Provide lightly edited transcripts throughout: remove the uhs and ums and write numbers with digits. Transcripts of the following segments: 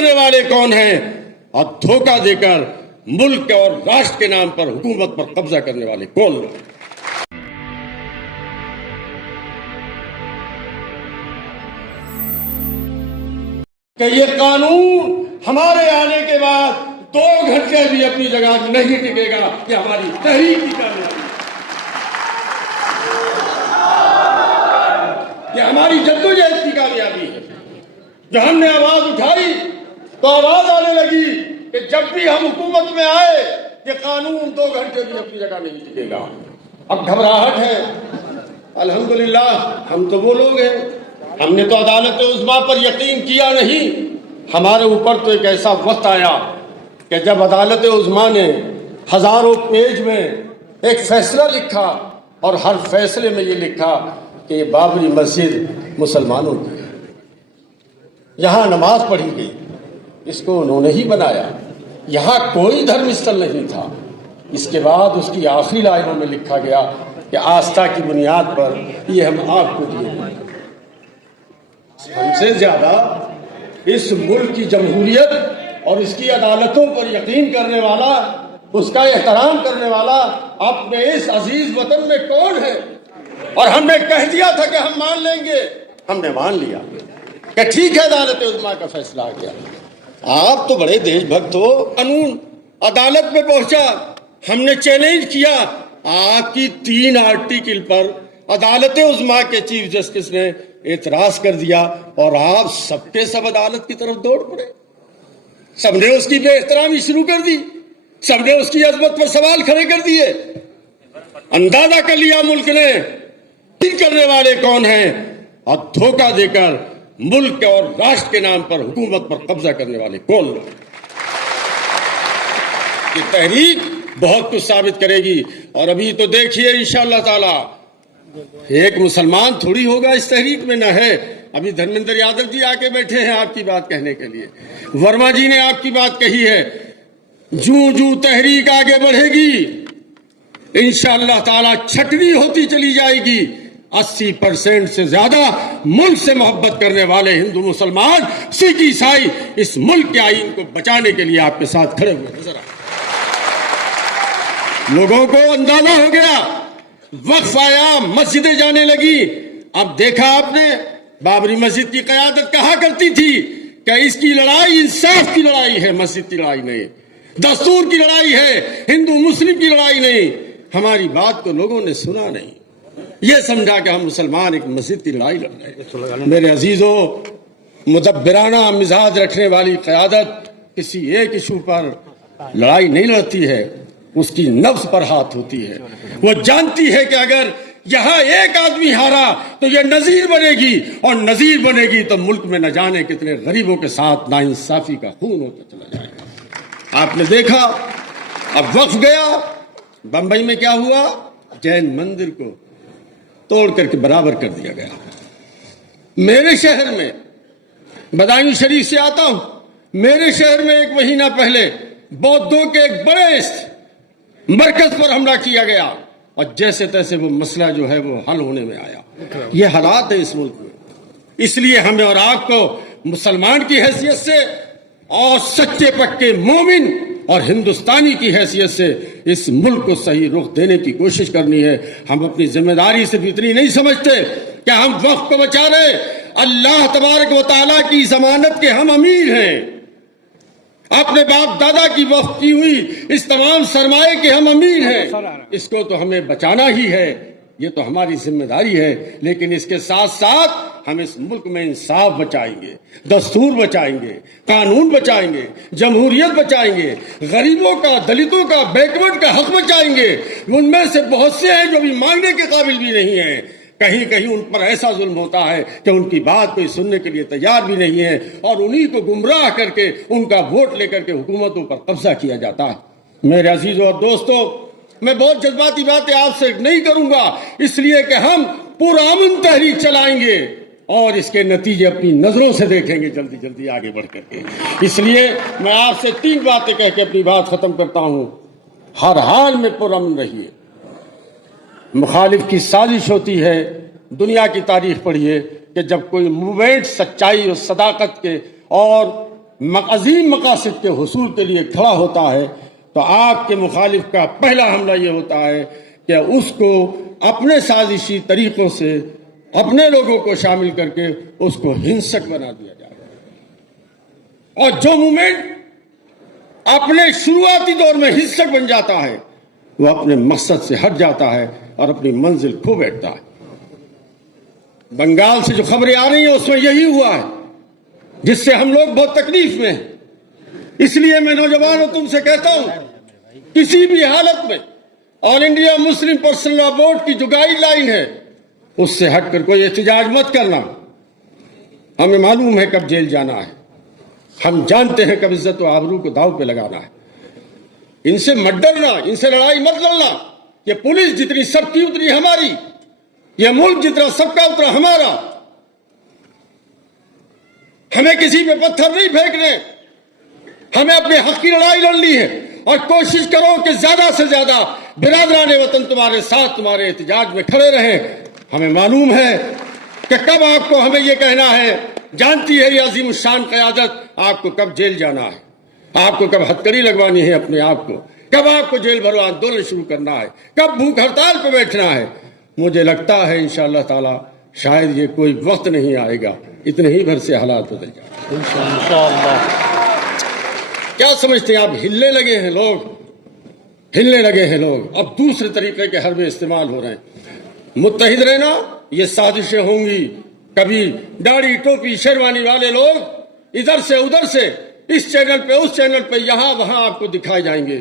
کرنے والے کون ہیں اور دھوکہ دے کر ملک اور راشٹر کے نام پر حکومت پر قبضہ کرنے والے کون لوگ؟ کہ یہ قانون ہمارے آنے کے بعد 2 گھنٹے بھی اپنی جگہ نہیں ٹکے گا کہ ہماری تحریک کی کامیابی، یہ ہماری جدوجہد کی کامیابی ہے۔ جو ہم نے آواز اٹھائی تو آواز آنے لگی کہ جب بھی ہم حکومت میں آئے یہ قانون 2 گھنٹے بھی اپنی جگہ نہیں ٹکے گا۔ اب گھبراہٹ ہے۔ الحمدللہ ہم تو وہ لوگ ہیں، ہم نے تو عدالت عظمیٰ پر یقین کیا نہیں۔ ہمارے اوپر تو ایک ایسا وقت آیا کہ جب عدالت عظمیٰ نے ہزاروں پیج میں ایک فیصلہ لکھا اور ہر فیصلے میں یہ لکھا کہ یہ بابری مسجد مسلمانوں کی ہے، یہاں نماز پڑھی گئی، اس کو انہوں نے ہی بنایا، یہاں کوئی دھرم استھل نہیں تھا۔ اس کے بعد اس کی آخری لائنوں میں لکھا گیا کہ آستھا کی بنیاد پر یہ ہم آپ کو دیے ہیں۔ ہم سے زیادہ اس ملک کی جمہوریت اور اس کی عدالتوں پر یقین کرنے والا، اس کا احترام کرنے والا اپنے اس عزیز وطن میں کون ہے؟ اور ہم نے کہہ دیا تھا کہ ہم مان لیں گے، ہم نے مان لیا کہ ٹھیک ہے عدالت عظمیٰ کا فیصلہ آ گیا۔ آپ تو بڑے دیش بھکت ہو۔ قانون عدالت میں پہنچا، ہم نے چیلنج کیا، آپ کی 3 آرٹیکل پر عدالت عظمیٰ کے چیف جسٹس نے اعتراض کر دیا اور آپ سب کے سب عدالت کی طرف دوڑ پڑے۔ سب نے اس کی بے احترامی شروع کر دی، سب نے اس کی عظمت پر سوال کھڑے کر دیے۔ اندازہ کر لیا ملک نے کرنے والے کون ہیں اور دھوکہ دے کر ملک اور راشٹر کے نام پر حکومت پر قبضہ کرنے والے کون لوگ۔ یہ تحریک بہت کچھ ثابت کرے گی، اور ابھی تو دیکھیے انشاءاللہ تعالی ایک مسلمان تھوڑی ہوگا اس تحریک میں، نہ ہے۔ ابھی دھرمیندر یادو جی آ کے بیٹھے ہیں آپ کی بات کہنے کے لیے، ورما جی نے آپ کی بات کہی ہے۔ جوں جوں تحریک آگے بڑھے گی انشاءاللہ تعالی چھٹنی ہوتی چلی جائے گی۔ 80% سے زیادہ ملک سے محبت کرنے والے ہندو مسلمان سکھ عیسائی اس ملک کے آئین کو بچانے کے لیے آپ کے ساتھ کھڑے ہوئے نظر آئے۔ لوگوں کو اندازہ ہو گیا، وقف آیا، مسجدیں جانے لگی۔ اب دیکھا آپ نے بابری مسجد کی قیادت کہا کرتی تھی کہ اس کی لڑائی انصاف کی لڑائی ہے، مسجد کی لڑائی نہیں، دستور کی لڑائی ہے، ہندو مسلم کی لڑائی نہیں۔ ہماری بات کو لوگوں نے سنا نہیں، یہ سمجھا کہ ہم مسلمان ایک مسجد کی لڑائی لڑ رہے ہیں۔ میرے عزیزوں، مدبرانہ مزاج رکھنے والی قیادت کسی ایک ایشو پر لڑائی نہیں لڑتی ہے، اس کی نفس پر ہاتھ ہوتی ہے۔ وہ جانتی ہے کہ اگر یہاں ایک آدمی ہارا تو یہ نذیر بنے گی، اور نذیر بنے گی تو ملک میں نہ جانے کتنے غریبوں کے ساتھ ناانصافی کا خون ہوتا چلا جائے گا۔ آپ نے دیکھا اب وقف گیا، بمبئی میں کیا ہوا؟ جین مندر کو توڑ کر کے برابر کر دیا گیا۔ میرے شہر میں، بدایوں شریف سے آتا ہوں، میرے شہر میں 1 مہینہ پہلے بودھوں کے ایک بڑے مرکز پر حملہ کیا گیا، اور جیسے تیسے وہ مسئلہ جو ہے وہ حل ہونے میں آیا۔ یہ حالات ہیں اس ملک میں۔ اس لیے ہمیں اور آپ کو مسلمان کی حیثیت سے اور سچے پکے مومن اور ہندوستانی کی حیثیت سے اس ملک کو صحیح رخ دینے کی کوشش کرنی ہے۔ ہم اپنی ذمہ داری صرف اتنی نہیں سمجھتے کہ ہم وقت کو بچا رہے، اللہ تبارک و تعالیٰ کی ضمانت کے ہم امیر ہیں، اپنے باپ دادا کی وقف کی ہوئی اس تمام سرمایے کے ہم امیر ہیں۔ اس کو تو ہمیں بچانا ہی ہے، یہ تو ہماری ذمہ داری ہے، لیکن اس کے ساتھ ساتھ ہم اس ملک میں انصاف بچائیں گے، دستور بچائیں گے، قانون بچائیں گے، جمہوریت بچائیں گے، غریبوں کا، دلتوں کا، بیکورڈ کا حق بچائیں گے۔ ان میں سے بہت سے ہیں جو بھی مانگنے کے قابل بھی نہیں ہیں، کہیں کہیں ان پر ایسا ظلم ہوتا ہے کہ ان کی بات کوئی سننے کے لیے تیار بھی نہیں ہے، اور انہی کو گمراہ کر کے ان کا ووٹ لے کر کے حکومتوں پر قبضہ کیا جاتا ہے۔ میرے عزیزوں اور دوستوں، میں بہت جذباتی باتیں آپ سے نہیں کروں گا، اس لیے کہ ہم پرامن تحریک چلائیں گے اور اس کے نتیجے اپنی نظروں سے دیکھیں گے جلدی جلدی آگے بڑھ کر کے۔ اس لیے میں آپ سے 3 باتیں کہہ کے اپنی بات ختم کرتا ہوں۔ ہر حال میں پرامن رہیے۔ مخالف کی سازش ہوتی ہے، دنیا کی تاریخ پڑھیے کہ جب کوئی موومنٹ سچائی اور صداقت کے اور عظیم مقاصد کے حصول کے لیے کھڑا ہوتا ہے تو آپ کے مخالف کا پہلا حملہ یہ ہوتا ہے کہ اس کو اپنے سازشی طریقوں سے اپنے لوگوں کو شامل کر کے اس کو ہنسک بنا دیا جائے. اور جو مومنٹ اپنے شروعاتی دور میں ہنسک بن جاتا ہے وہ اپنے مقصد سے ہٹ جاتا ہے اور اپنی منزل کھو بیٹھتا ہے. بنگال سے جو خبریں آ رہی ہیں اس میں یہی ہوا ہے جس سے ہم لوگ بہت تکلیف میں ہیں. اس لیے میں نوجوانوں تم سے کہتا ہوں کسی بھی حالت میں آل انڈیا مسلم پرسنل لا بورڈ کی جو گائیڈ لائن ہے اس سے ہٹ کر کوئی احتجاج مت کرنا. ہمیں معلوم ہے کب جیل جانا ہے, ہم جانتے ہیں کب عزت و آبرو کو داؤ پہ لگانا ہے. ان سے مت ڈرنا, ان سے لڑائی مت لڑنا. یہ پولیس جتنی سب کی اتنی ہماری, یہ ملک جتنا سب کا اتنا ہمارا. ہمیں کسی پہ پتھر نہیں پھینکنے, ہمیں اپنے حق کی لڑائی لڑنی ہے. اور کوشش کرو کہ زیادہ سے زیادہ برادران وطن تمہارے ساتھ تمہارے احتجاج میں کھڑے رہیں. ہمیں معلوم ہے کہ کب آپ کو ہمیں یہ کہنا ہے, جانتی ہے یہ عظیم الشان قیادت آپ کو کب جیل جانا ہے, آپ کو کب ہتکڑی لگوانی ہے اپنے آپ کو, کب آپ کو جیل بھرو آندولن شروع کرنا ہے, کب بھوک ہڑتال پہ بیٹھنا ہے. مجھے لگتا ہے انشاءاللہ تعالی شاید یہ کوئی وقت نہیں آئے گا, اتنے ہی بھر سے حالات بدل جائیں انشاءاللہ. کیا سمجھتے ہیں آپ؟ ہلنے لگے ہیں لوگ, ہلنے لگے ہیں لوگ. اب دوسرے طریقے کے حربے استعمال ہو رہے ہیں. متحد رہنا, یہ سازشیں ہوں گی. کبھی داڑھی ٹوپی شیروانی والے لوگ ادھر سے ادھر سے اس چینل پہ اس چینل پہ یہاں وہاں آپ کو دکھائے جائیں گے.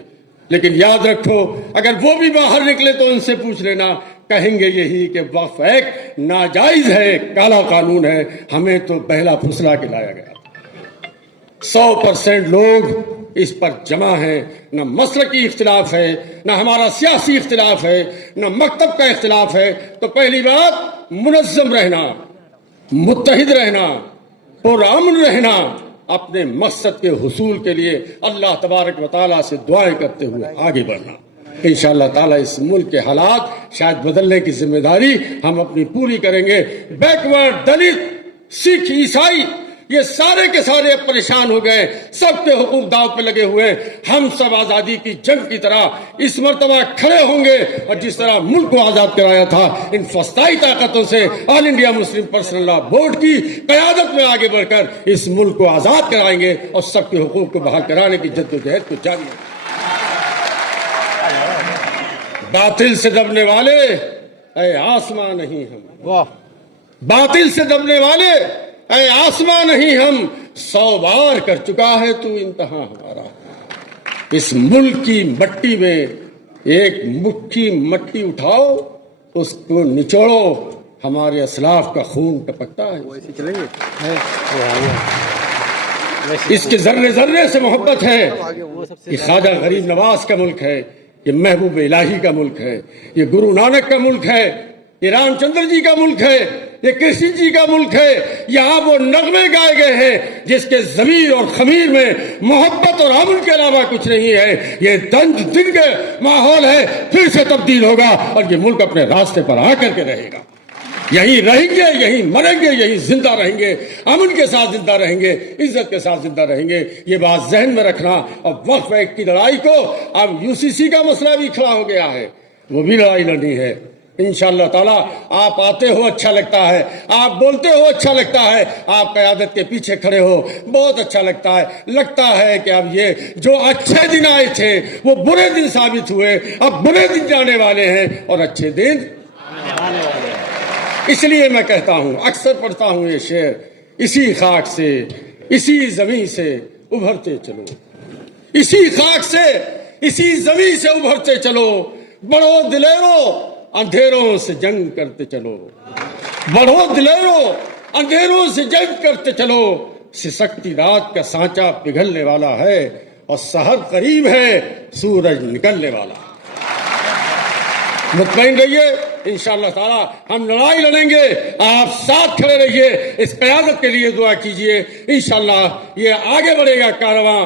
لیکن یاد رکھو اگر وہ بھی باہر نکلے تو ان سے پوچھ لینا, کہیں گے یہی کہ وقف ایکٹ ناجائز ہے, کالا قانون ہے, ہمیں تو پہلا پھسلا کے لایا گیا. 100% لوگ اس پر جمع ہیں. نہ مسلکی اختلاف ہے, نہ ہمارا سیاسی اختلاف ہے, نہ مکتب کا اختلاف ہے. تو پہلی بات منظم رہنا, متحد رہنا, پرامن رہنا, اپنے مقصد کے حصول کے لیے اللہ تبارک و تعالیٰ سے دعائیں کرتے ہوئے آگے بڑھنا. انشاءاللہ تعالیٰ اس ملک کے حالات شاید بدلنے کی ذمہ داری ہم اپنی پوری کریں گے. بیکورڈ, دلت, سکھ, عیسائی یہ سارے کے سارے اب پریشان ہو گئے, سب کے حقوق داؤ پہ لگے ہوئے. ہم سب آزادی کی جنگ کی طرح اس مرتبہ کھڑے ہوں گے, اور جس طرح ملک کو آزاد کرایا تھا ان فسطائی طاقتوں سے آل انڈیا مسلم پرسنل لا بورڈ کی قیادت میں آگے بڑھ کر اس ملک کو آزاد کرائیں گے اور سب کے حقوق کو بحال کرانے کی جدوجہد کو جاری رکھیں گے. باطل سے دبنے والے اے آسمان نہیں ہم, باطل سے دبنے والے اے آسمان نہیں ہم, 100 بار کر چکا ہے تو انتہا ہمارا. اس ملک کی مٹی میں ایک مٹھی مٹی اٹھاؤ, اس کو نچوڑو, ہمارے اسلاف کا خون ٹپکتا ہے. اس کے ذرے ذرے سے محبت ہے. یہ خواجہ غریب نواز کا ملک ہے, یہ محبوب الہی کا ملک ہے, یہ گرو نانک کا ملک ہے, یہ رام چندر جی کا ملک ہے, یہ کرشن جی کا ملک ہے. یہاں وہ نغمے گائے گئے ہیں جس کے ضمیر اور خمیر میں محبت اور امن کے علاوہ کچھ نہیں ہے. یہ دن کے ماحول ہے, پھر سے تبدیل ہوگا اور یہ ملک اپنے راستے پر آ کر کے رہے گا. یہیں رہیں گے, یہیں مریں گے, یہیں زندہ رہیں گے, امن کے ساتھ زندہ رہیں گے, عزت کے ساتھ زندہ رہیں گے. یہ بات ذہن میں رکھنا. اور وقف ایکٹ کی لڑائی کو اب UCC کا مسئلہ بھی کھڑا ہو گیا ہے, وہ بھی لڑائی لڑنی ہے انشاءاللہ تعالیٰ. آپ آتے ہو اچھا لگتا ہے, آپ بولتے ہو اچھا لگتا ہے, آپ قیادت کے پیچھے کھڑے ہو بہت اچھا لگتا ہے. لگتا ہے کہ اب یہ جو اچھے دن آئے تھے وہ برے دن ثابت ہوئے, اب برے دن جانے والے ہیں اور اچھے دن آنے والے ہیں. اس لیے میں کہتا ہوں, اکثر پڑھتا ہوں یہ شعر, اسی خاک سے اسی زمین سے ابھرتے چلو, اسی خاک سے اسی زمین سے ابھرتے چلو, بڑھو دلیرو اندھیروں سے جنگ کرتے چلو, بڑھو دلیرو اندھیروں سے جنگ کرتے چلو. سسکتی رات کا سانچہ پگھلنے والا ہے اور سحر قریب ہے سورج نکلنے والا. مطمئن رہیے انشاءاللہ تعالی ہم لڑائی لڑیں گے, آپ ساتھ کھڑے رہیے, اس قیادت کے لیے دعا کیجئے. انشاءاللہ یہ آگے بڑھے گا کارواں.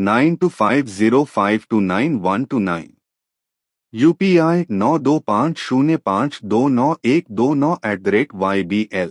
9250529129, UPI 9250529129@YBL।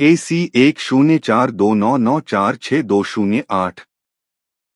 AC 104299462008,